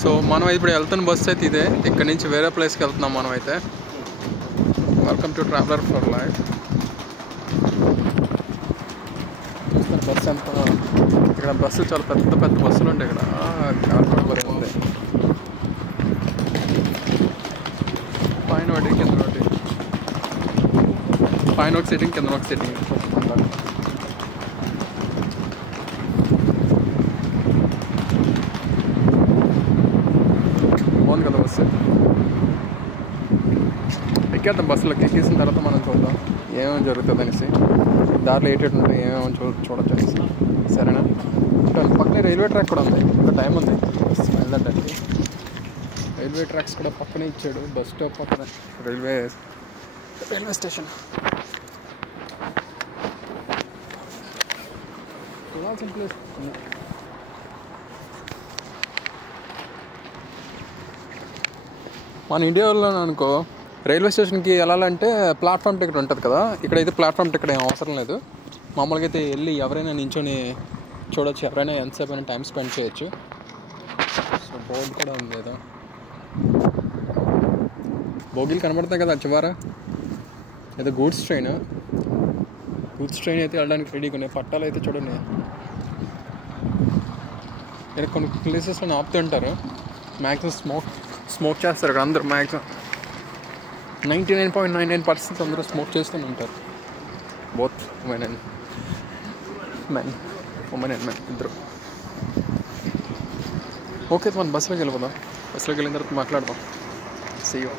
So మనం ఇప్పుడు వెళ్తున్న బస్సు అయితే ఇదే. ఇక్కడ నుంచి వేరే ప్లేస్కి వెళ్తున్నాం మనం అయితే. Welcome to traveller for life. Bus ఎంత ఇక్కడ బస్సులు చాలా పెద్ద పెద్ద బస్సులు ఉంటాయి. ఇక్కడ కార్ కూడా బరే ఉంది. పైన ఒకటి కింద ఒకటి, పైన ఒక సీటింగ్ కింద ఒక సీటింగ్. బాగుంది కదా బస్సు. ఎక్కేద్దాం. బస్సులోకి ఎక్కేసిన తర్వాత మనం చూద్దాం ఏమేమి జరుగుతుంది అనేసి, దారిలో ఏటేటు ఉంటే ఏమేమి చూడొచ్చు అనేసి. సరేనా? పక్కనే రైల్వే ట్రాక్ కూడా ఉంది. ఇంకా టైం ఉంది వెళ్ళడానికి. రైల్వే ట్రాక్స్ కూడా పక్కనే ఇచ్చాడు. బస్ స్టాప్ పక్కన రైల్వే స్టేషన్. చూడాల్సిన ప్లేస్. మన ఇండియాలో అనుకో రైల్వే స్టేషన్కి వెళ్ళాలంటే ప్లాట్ఫామ్ టికెట్ ఉంటుంది కదా. ఇక్కడైతే ప్లాట్ఫామ్ టికెట్ ఏం అవసరం లేదు. మామూలుగా అయితే వెళ్ళి ఎవరైనా నించొని చూడొచ్చు. ఎవరైనా ఎంతసేపు అయినా టైం స్పెండ్ చేయొచ్చు. సో బోర్డు కూడా ఉంది ఏదో. బోగీలు కనబడతాయి కదా చివర. ఏదో గూడ్స్ ట్రైన్ అయితే వెళ్ళడానికి రెడీగా ఉన్నాయి. పట్టాలు అయితే చూడండి. ఇక్కడ కొన్ని ప్లేసెస్లో ఆపుతుంటారు. మ్యాక్సిమం స్మోక్ చేస్తారు ఇక్కడ అందరూ. మ్యాక్సిమం 99.99% అందరూ స్మోక్ చేస్తూనే ఉంటారు. బోత్ ఉమెన్ అండ్ మెన్ ఇద్దరు. ఓకే, మనం బస్సులోకి వెళ్ళిపోదాం. బస్సులోకి వెళ్ళిన తర్వాత మాట్లాడదాం. See you.